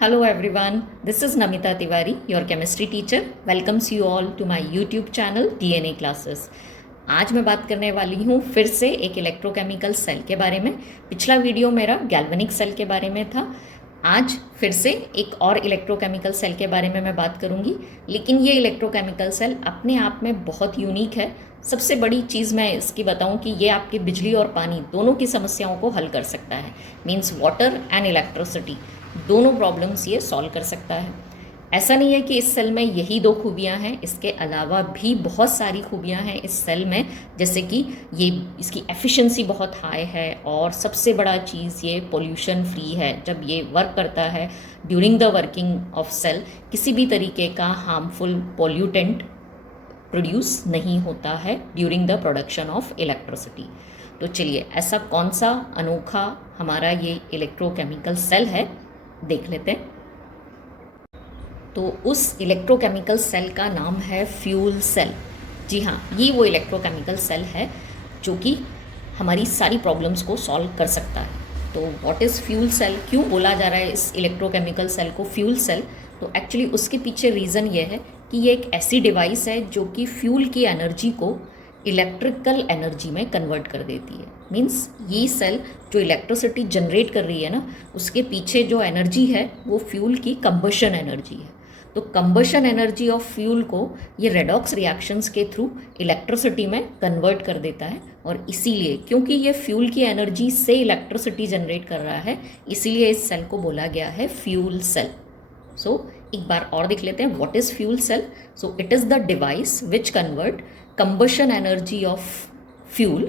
Hello everyone, this is Namita Tiwari, your chemistry teacher. Welcomes you all to my YouTube channel DNA Classes. आज मैं बात करने वाली हूँ फिर से एक इलेक्ट्रोकेमिकल सेल के बारे में। पिछला वीडियो मेरा गैल्वेनिक सेल के बारे में था। आज फिर से एक और इलेक्ट्रोकेमिकल सेल के बारे में मैं बात करूँगी, लेकिन ये इलेक्ट्रोकेमिकल सेल अपने आप में बहुत यूनिक है। सबसे बड़ी चीज़ मैं इसकी बताऊं कि ये आपकी बिजली और पानी दोनों की समस्याओं को हल कर सकता है। मीन्स वाटर एंड इलेक्ट्रिसिटी दोनों प्रॉब्लम्स ये सॉल्व कर सकता है। ऐसा नहीं है कि इस सेल में यही दो खूबियां हैं, इसके अलावा भी बहुत सारी खूबियां हैं इस सेल में। जैसे कि ये इसकी एफिशिएंसी बहुत हाई है और सबसे बड़ा चीज़ ये पोल्यूशन फ्री है। जब ये वर्क करता है during the working of cell, किसी भी तरीके का हार्मफुल पोल्यूटेंट प्रोड्यूस नहीं होता है during the production of electricity. तो चलिए ऐसा कौन सा अनोखा हमारा ये इलेक्ट्रोकेमिकल सेल है देख लेते हैं। तो उस इलेक्ट्रोकेमिकल सेल का नाम है फ्यूल सेल। जी हाँ, ये वो इलेक्ट्रोकेमिकल सेल है जो कि हमारी सारी प्रॉब्लम्स को सॉल्व कर सकता है। तो व्हाट इज़ फ्यूल सेल, क्यों बोला जा रहा है इस इलेक्ट्रोकेमिकल सेल को फ्यूल सेल? तो एक्चुअली उसके पीछे रीज़न ये है कि ये एक ऐसी डिवाइस है जो कि फ्यूल की एनर्जी को इलेक्ट्रिकल एनर्जी में कन्वर्ट कर देती है। मीन्स ये सेल जो इलेक्ट्रिसिटी जनरेट कर रही है ना, उसके पीछे जो एनर्जी है वो फ्यूल की कंबशन एनर्जी है। तो कंबशन एनर्जी ऑफ फ्यूल को ये रेडॉक्स रिएक्शंस के थ्रू इलेक्ट्रिसिटी में कन्वर्ट कर देता है। और इसीलिए क्योंकि ये फ्यूल की एनर्जी से इलेक्ट्रिसिटी जनरेट कर रहा है, इसीलिए इस सेल को बोला गया है फ्यूल सेल। सो एक बार और देख लेते हैं what is fuel cell. So it is the device which convert combustion energy of fuel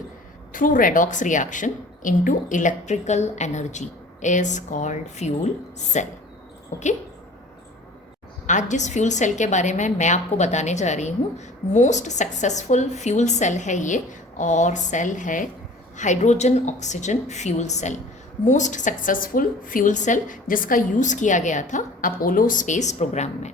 through redox reaction into electrical energy is called fuel cell. Okay? आज जिस फ्यूल सेल के बारे में मैं आपको बताने जा रही हूँ, मोस्ट सक्सेसफुल फ्यूल सेल है ये, और सेल है hydrogen oxygen fuel cell. Most successful fuel cell जिसका यूज़ किया गया था अपोलो स्पेस प्रोग्राम में।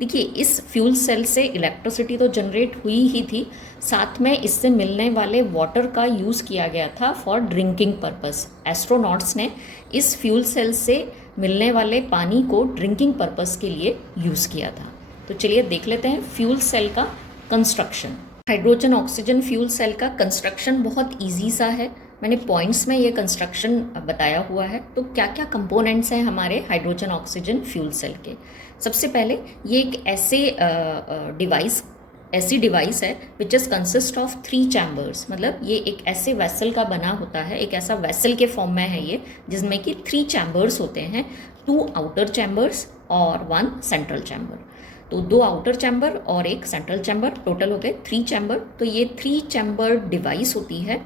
देखिए, इस फ्यूल सेल से इलेक्ट्रिसिटी तो जनरेट हुई ही थी, साथ में इससे मिलने वाले वाटर का यूज़ किया गया था फॉर ड्रिंकिंग पर्पस। एस्ट्रोनॉट्स ने इस फ्यूल सेल से मिलने वाले पानी को ड्रिंकिंग पर्पस के लिए यूज़ किया था। तो चलिए देख लेते हैं फ्यूल सेल का construction. Hydrogen oxygen fuel cell का कंस्ट्रक्शन बहुत ईजी सा है। मैंने पॉइंट्स में ये कंस्ट्रक्शन बताया हुआ है। तो क्या क्या कंपोनेंट्स हैं हमारे हाइड्रोजन ऑक्सीजन फ्यूल सेल के? सबसे पहले ये एक ऐसी डिवाइस है which is consist of 3 chambers. मतलब ये एक ऐसे वेसल का बना होता है, एक ऐसा वेसल के फॉर्म में है ये, जिसमें कि 3 चैम्बर्स होते हैं, 2 आउटर चैम्बर्स और 1 सेंट्रल चैम्बर। तो 2 आउटर चैम्बर और 1 सेंट्रल चैम्बर, टोटल हो गए 3 चैम्बर। तो ये 3 चैम्बर डिवाइस होती है।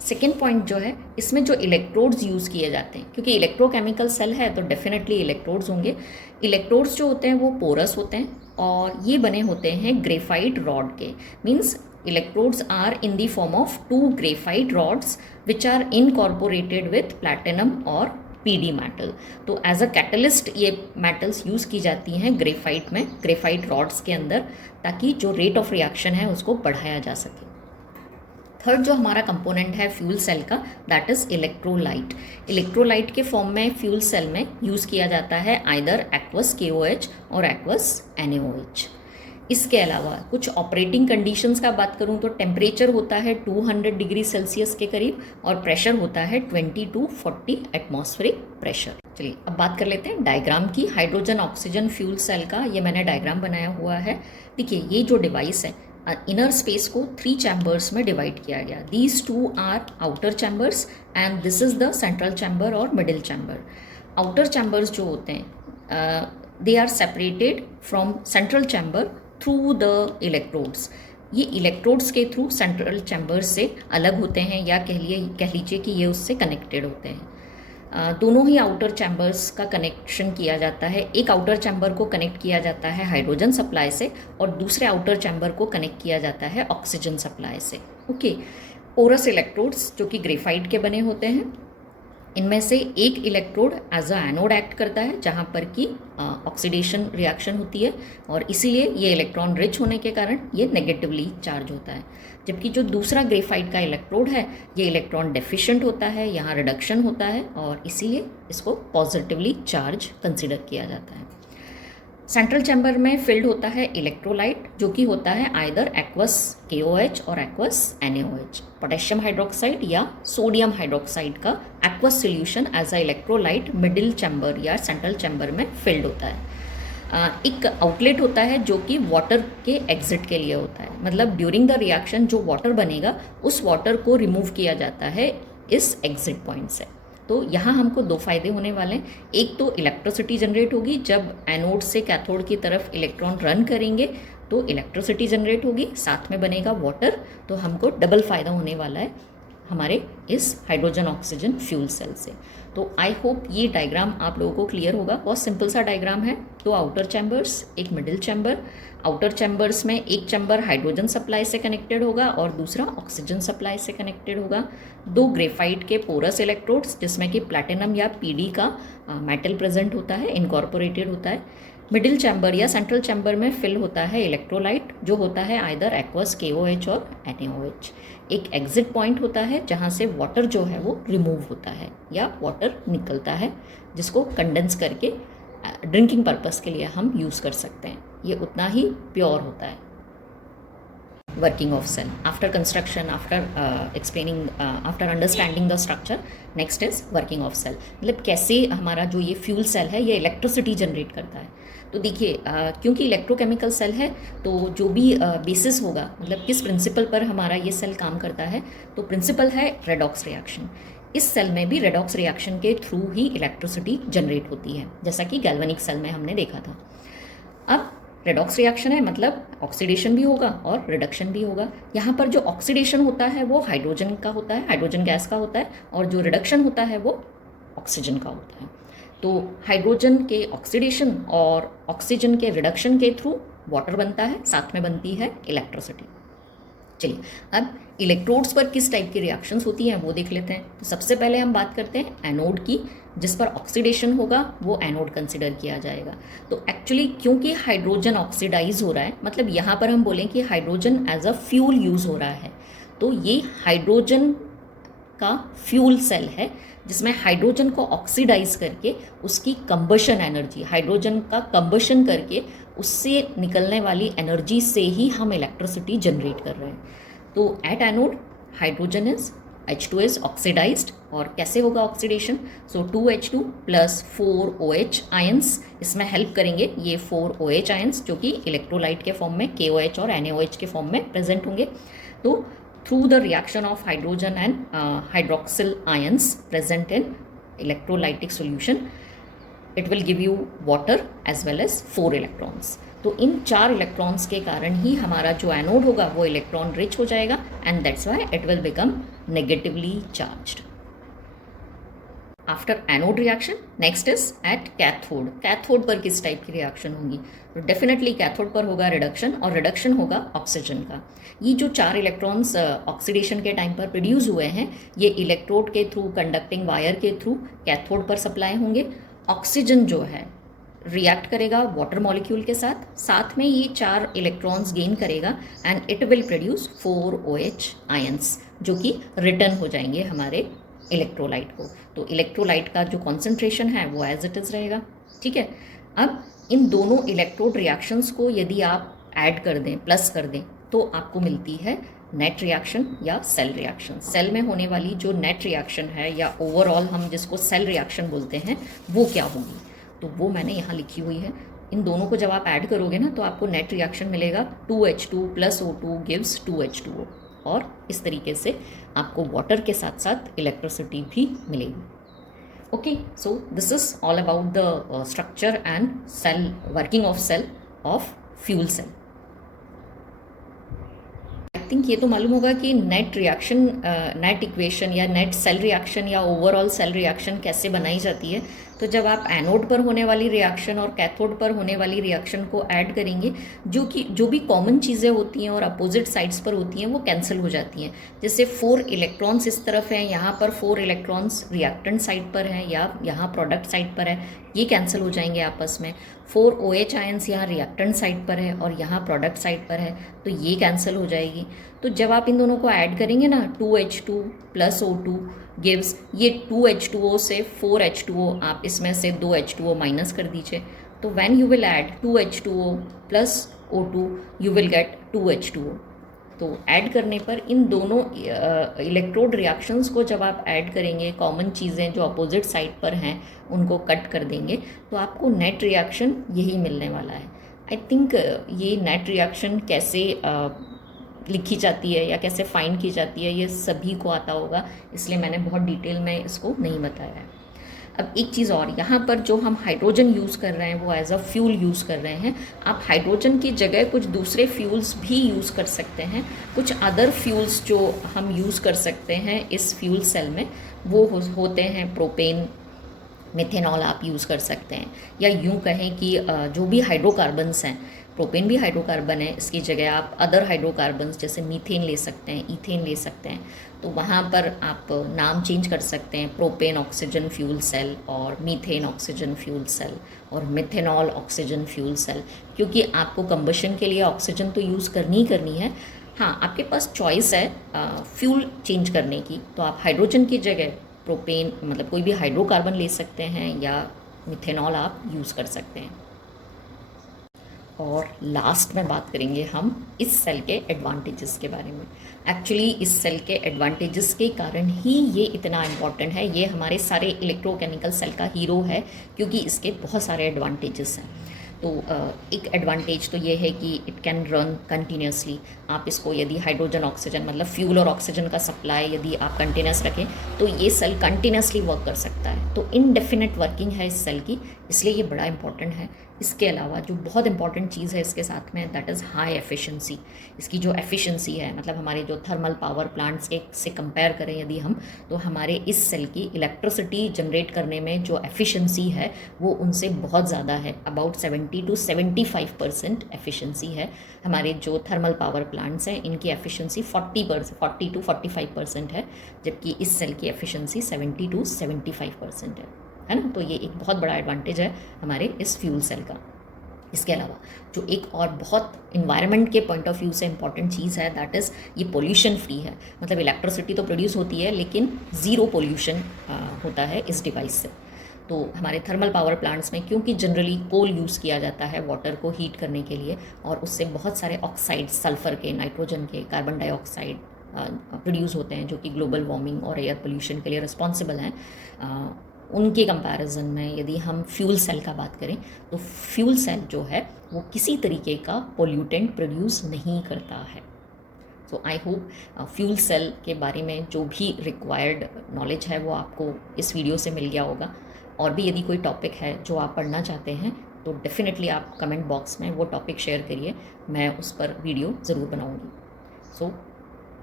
सेकेंड पॉइंट जो है, इसमें जो इलेक्ट्रोड्स यूज़ किए जाते हैं, क्योंकि इलेक्ट्रोकेमिकल सेल है तो डेफिनेटली इलेक्ट्रोड्स होंगे। इलेक्ट्रोड्स जो होते हैं वो पोरस होते हैं और ये बने होते हैं ग्रेफाइट रॉड के। Means electrodes are in the form of 2 graphite rods which are incorporated with platinum और पीडी मेटल। तो एज अ कैटलिस्ट ये मेटल्स यूज़ की जाती हैं ग्रेफाइट में, ग्रेफाइट रॉड्स के अंदर, ताकि जो रेट ऑफ रिएक्शन है उसको बढ़ाया जा सके। थर्ड जो हमारा कंपोनेंट है फ्यूल सेल का, दैट इज़ इलेक्ट्रोलाइट। इलेक्ट्रोलाइट के फॉर्म में फ्यूल सेल में यूज़ किया जाता है आइदर एक्वस KOH और एक्वस NaOH। इसके अलावा कुछ ऑपरेटिंग कंडीशंस का बात करूं तो टेम्परेचर होता है 200 डिग्री सेल्सियस के करीब और प्रेशर होता है 20 to 40 एटमॉस्फेरिक प्रेशर। चलिए अब बात कर लेते हैं डायग्राम की। हाइड्रोजन ऑक्सीजन फ्यूल सेल का ये मैंने डायग्राम बनाया हुआ है। देखिए, ये जो डिवाइस है, इनर स्पेस को 3 चैम्बर्स में डिवाइड किया गया। These 2 are outer chambers and this is the central chamber और मिडिल चैम्बर। आउटर चैम्बर्स जो होते हैं they are separated from central chamber through the electrodes. ये इलेक्ट्रोड्स के थ्रू सेंट्रल चैम्बर से अलग होते हैं, या कह लीजिए कि ये उससे कनेक्टेड होते हैं। दोनों ही आउटर चैम्बर्स का कनेक्शन किया जाता है। एक आउटर चैम्बर को कनेक्ट किया जाता है हाइड्रोजन सप्लाई से और दूसरे आउटर चैम्बर को कनेक्ट किया जाता है ऑक्सीजन सप्लाई से। ओके, पोरस इलेक्ट्रोड्स जो कि ग्रेफाइट के बने होते हैं, इनमें से एक electrode as a anode act करता है जहाँ पर कि ऑक्सीडेशन रिएक्शन होती है और इसीलिए ये इलेक्ट्रॉन रिच होने के कारण ये नेगेटिवली चार्ज होता है। जबकि जो दूसरा ग्रेफाइट का इलेक्ट्रोड है ये इलेक्ट्रॉन डेफिशिएंट होता है, यहाँ रिडक्शन होता है और इसीलिए इसको पॉजिटिवली चार्ज कंसिडर किया जाता है। सेंट्रल चैम्बर में फिल्ड होता है इलेक्ट्रोलाइट जो कि होता है आइदर एक्वस KOH और एक्वस NaOH। पोटेशियम हाइड्रोक्साइड या सोडियम हाइड्रोक्साइड का aqueous solution as a electrolyte middle chamber या सेंट्रल चैम्बर में फिल्ड होता है। एक आउटलेट होता है जो कि वाटर के एग्जिट के लिए होता है, मतलब ड्यूरिंग द रिएक्शन जो वाटर बनेगा उस वाटर को रिमूव किया जाता है इस एग्जिट पॉइंट से। तो यहाँ हमको दो फायदे होने वाले हैं। एक तो इलेक्ट्रिसिटी जनरेट होगी, जब एनोड से कैथोड की तरफ इलेक्ट्रॉन रन करेंगे तो इलेक्ट्रिसिटी जनरेट होगी, साथ में बनेगा वाटर, तो हमको डबल फ़ायदा होने वाला है हमारे इस हाइड्रोजन ऑक्सीजन फ्यूल सेल से। तो आई होप ये डायग्राम आप लोगों को क्लियर होगा। बहुत सिंपल सा डायग्राम है। दो आउटर चैम्बर्स, एक मिडिल चैम्बर। आउटर चैम्बर्स में एक चैम्बर हाइड्रोजन सप्लाई से कनेक्टेड होगा और दूसरा ऑक्सीजन सप्लाई से कनेक्टेड होगा। दो ग्रेफाइट के पोरस इलेक्ट्रोड्स जिसमें कि प्लैटिनम या PD का मेटल प्रेजेंट होता है, इनकॉर्पोरेटेड होता है। मिडिल चैम्बर या सेंट्रल चैम्बर में फिल होता है इलेक्ट्रोलाइट जो होता है आइदर एक्वस KOH और NaOH। एक एग्जिट पॉइंट होता है जहाँ से वाटर जो है वो रिमूव होता है या वाटर निकलता है, जिसको कंडेंस करके ड्रिंकिंग पर्पस के लिए हम यूज़ कर सकते हैं। ये उतना ही प्योर होता है। Working of cell after construction, after explaining, after understanding the structure, next is working of cell. मतलब कैसे हमारा जो ये फ्यूल सेल है ये इलेक्ट्रिसिटी जनरेट करता है। तो देखिए क्योंकि इलेक्ट्रोकेमिकल सेल है तो जो भी बेसिस होगा, मतलब किस प्रिंसिपल पर हमारा ये सेल काम करता है, तो प्रिंसिपल है रेडॉक्स रिएक्शन। इस सेल में भी रेडॉक्स रिएक्शन के थ्रू ही इलेक्ट्रिसिटी जनरेट होती है, जैसा कि गैल्वेनिक सेल में हमने देखा था। अब रेडॉक्स रिएक्शन है मतलब ऑक्सीडेशन भी होगा और रिडक्शन भी होगा। यहाँ पर जो ऑक्सीडेशन होता है वो हाइड्रोजन का होता है, हाइड्रोजन गैस का होता है, और जो रिडक्शन होता है वो ऑक्सीजन का होता है। तो हाइड्रोजन के ऑक्सीडेशन और ऑक्सीजन के रिडक्शन के थ्रू वाटर बनता है, साथ में बनती है इलेक्ट्रिसिटी। चलिए अब इलेक्ट्रोड्स पर किस टाइप की रिएक्शंस होती हैं वो देख लेते हैं। तो सबसे पहले हम बात करते हैं एनोड की, जिस पर ऑक्सीडेशन होगा वो एनोड कंसिडर किया जाएगा। तो एक्चुअली क्योंकि हाइड्रोजन ऑक्सीडाइज हो रहा है, मतलब यहाँ पर हम बोलें कि hydrogen as a fuel use हो रहा है, तो ये हाइड्रोजन का फ्यूल सेल है जिसमें हाइड्रोजन को ऑक्सीडाइज करके उसकी कंबशन एनर्जी, हाइड्रोजन का कंबशन करके उससे निकलने वाली एनर्जी से ही हम इलेक्ट्रिसिटी जनरेट कर रहे हैं। तो at anode hydrogen is H2 is oxidized. और कैसे होगा oxidation? So 2H2 plus 4OH ions इसमें हेल्प करेंगे। ये 4OH आयंस जो कि इलेक्ट्रोलाइट के फॉर्म में KOH और NaOH के फॉर्म में प्रेजेंट होंगे। तो through the reaction of hydrogen and hydroxyl ions present in electrolytic solution, it will give you water as well as 4 electrons. तो इन 4 इलेक्ट्रॉन्स के कारण ही हमारा जो एनोड होगा वो इलेक्ट्रॉन रिच हो जाएगा and that's why it will become negatively charged. After anode reaction next is at cathode. Cathode पर किस टाइप की रिएक्शन होगी? तो डेफिनेटली कैथोड पर होगा रिडक्शन, और रिडक्शन होगा ऑक्सीजन का। ये जो 4 इलेक्ट्रॉन्स ऑक्सीडेशन के टाइम पर प्रोड्यूस हुए हैं ये इलेक्ट्रोड के थ्रू, कंडक्टिंग वायर के थ्रू कैथोड पर सप्लाई होंगे। ऑक्सीजन जो है रिएक्ट करेगा वाटर मॉलिक्यूल के साथ, साथ में ये 4 इलेक्ट्रॉन्स गेन करेगा and it will produce 4OH ions जो कि रिटर्न हो जाएंगे हमारे इलेक्ट्रोलाइट को। तो इलेक्ट्रोलाइट का जो कॉन्सेंट्रेशन है वो एज इट इज़ रहेगा। ठीक है, अब इन दोनों इलेक्ट्रोड रिएक्शंस को यदि आप ऐड कर दें, प्लस कर दें, तो आपको मिलती है नेट रिएक्शन या सेल रिएक्शन। सेल में होने वाली जो नेट रिएक्शन है या ओवरऑल हम जिसको सेल रिएक्शन बोलते हैं वो क्या होगी, तो वो मैंने यहाँ लिखी हुई है। इन दोनों को जब आप ऐड करोगे ना तो आपको नेट रिएक्शन मिलेगा 2H2 plus O2 gives 2H2O, और इस तरीके से आपको वाटर के साथ साथ इलेक्ट्रिसिटी भी मिलेगी। Okay, so this is all about the structure and cell, working of cell of fuel cell. I think ये तो मालूम होगा कि नेट रिएक्शन, नेट इक्वेशन या नेट सेल रिएक्शन या ओवरऑल सेल रिएक्शन कैसे बनाई जाती है। तो जब आप एनोड पर होने वाली रिएक्शन और कैथोड पर होने वाली रिएक्शन को ऐड करेंगे, जो भी कॉमन चीज़ें होती हैं और अपोजिट साइड्स पर होती हैं वो कैंसिल हो जाती हैं। जैसे 4 इलेक्ट्रॉन्स इस तरफ हैं, यहाँ पर 4 इलेक्ट्रॉन्स रिएक्टेंट साइड पर हैं या यहाँ प्रोडक्ट साइड पर है, ये कैंसिल हो जाएंगे आपस में। 4 OH आयंस यहाँ रिएक्टेंट साइड पर है और यहाँ प्रोडक्ट साइड पर है, तो ये कैंसिल हो जाएगी। तो जब आप इन दोनों को ऐड करेंगे ना, 2H2 + O2 गिव्स, ये 2H2O से 4H2O, आप इसमें से 2H2O माइनस कर दीजिए, तो when you will add 2H2O + O2 you will get 2H2O। तो ऐड करने पर इन दोनों इलेक्ट्रोड रिएक्शंस को जब आप ऐड करेंगे, कॉमन चीज़ें जो अपोजिट साइड पर हैं उनको कट कर देंगे, तो आपको नेट रिएक्शन यही मिलने वाला है। आई थिंक ये नेट रिएक्शन कैसे लिखी जाती है या कैसे फाइंड की जाती है ये सभी को आता होगा, इसलिए मैंने बहुत डिटेल में इसको नहीं बताया है। अब एक चीज़ और, यहाँ पर जो हम हाइड्रोजन यूज़ कर रहे हैं वो एज अ फ्यूल यूज़ कर रहे हैं। आप हाइड्रोजन की जगह कुछ दूसरे फ्यूल्स भी यूज़ कर सकते हैं। कुछ अदर फ्यूल्स जो हम यूज़ कर सकते हैं इस फ्यूल सेल में वो होते हैं प्रोपेन, मिथेनॉल आप यूज़ कर सकते हैं, या यूँ कहें कि जो भी हाइड्रोकार्बन्स हैं, प्रोपेन भी हाइड्रोकार्बन है, इसकी जगह आप अदर हाइड्रोकार्बन्स जैसे मीथेन ले सकते हैं, ईथेन ले सकते हैं। तो वहाँ पर आप नाम चेंज कर सकते हैं, प्रोपेन ऑक्सीजन फ्यूल सेल और मीथेन ऑक्सीजन फ्यूल सेल और मिथेनॉल ऑक्सीजन फ्यूल सेल, क्योंकि आपको कंबशन के लिए ऑक्सीजन तो यूज़ करनी ही करनी है। हाँ, आपके पास चॉइस है फ्यूल चेंज करने की, तो आप हाइड्रोजन की जगह प्रोपेन मतलब कोई भी हाइड्रोकार्बन ले सकते हैं या मिथेनॉल आप यूज़ कर सकते हैं। और लास्ट में बात करेंगे हम इस सेल के एडवांटेजेस के बारे में। एक्चुअली इस सेल के एडवांटेजेस के कारण ही ये इतना इम्पॉर्टेंट है, ये हमारे सारे इलेक्ट्रोकेमिकल सेल का हीरो है, क्योंकि इसके बहुत सारे एडवांटेजेस हैं। तो एक एडवांटेज तो ये है कि इट कैन रन कंटिन्यूसली। आप इसको यदि हाइड्रोजन ऑक्सीजन मतलब फ्यूल और ऑक्सीजन का सप्लाई यदि आप कंटिन्यूस रखें तो ये सेल कंटिन्यूसली वर्क कर सकता है। तो इनडेफिनेट वर्किंग है इस सेल की, इसलिए ये बड़ा इंपॉर्टेंट है। इसके अलावा जो बहुत इंपॉर्टेंट चीज़ है इसके साथ में, दैट इज़ हाई एफिशिएंसी। इसकी जो एफिशिएंसी है, मतलब हमारे जो थर्मल पावर प्लांट्स के से कंपेयर करें यदि हम, तो हमारे इस सेल की इलेक्ट्रिसिटी जनरेट करने में जो एफिशिएंसी है वो उनसे बहुत ज़्यादा है। अबाउट 70 to 75% एफिशिएंसी है। हमारे जो थर्मल पावर प्लांट्स हैं इनकी एफिशिएंसी 40 to 45% है, जबकि इस सेल की एफिशिएंसी 70 to 75% है ना। तो ये एक बहुत बड़ा एडवांटेज है हमारे इस फ्यूल सेल का। इसके अलावा जो एक और बहुत इन्वायरमेंट के पॉइंट ऑफ व्यू से इंपॉर्टेंट चीज़ है, दैट इज़ ये पोल्यूशन फ्री है। मतलब इलेक्ट्रिसिटी तो प्रोड्यूस होती है लेकिन ज़ीरो पोल्यूशन होता है इस डिवाइस से। तो हमारे थर्मल पावर प्लांट्स में क्योंकि जनरली कोल यूज़ किया जाता है वाटर को हीट करने के लिए, और उससे बहुत सारे ऑक्साइड, सल्फ़र के, नाइट्रोजन के, कार्बन डाइऑक्साइड प्रोड्यूस होते हैं जो कि ग्लोबल वार्मिंग और एयर पोल्यूशन के लिए रिस्पॉन्सिबल हैं। उनके कंपैरिजन में यदि हम फ्यूल सेल का बात करें तो फ्यूल सेल जो है वो किसी तरीके का पोल्यूटेंट प्रोड्यूस नहीं करता है। सो आई होप फ्यूल सेल के बारे में जो भी रिक्वायर्ड नॉलेज है वो आपको इस वीडियो से मिल गया होगा। और भी यदि कोई टॉपिक है जो आप पढ़ना चाहते हैं तो डेफिनेटली आप कमेंट बॉक्स में वो टॉपिक शेयर करिए, मैं उस पर वीडियो ज़रूर बनाऊँगी। सो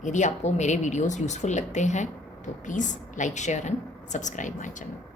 यदि आपको मेरे वीडियोज़ यूज़फुल लगते हैं तो please like, share and subscribe my channel.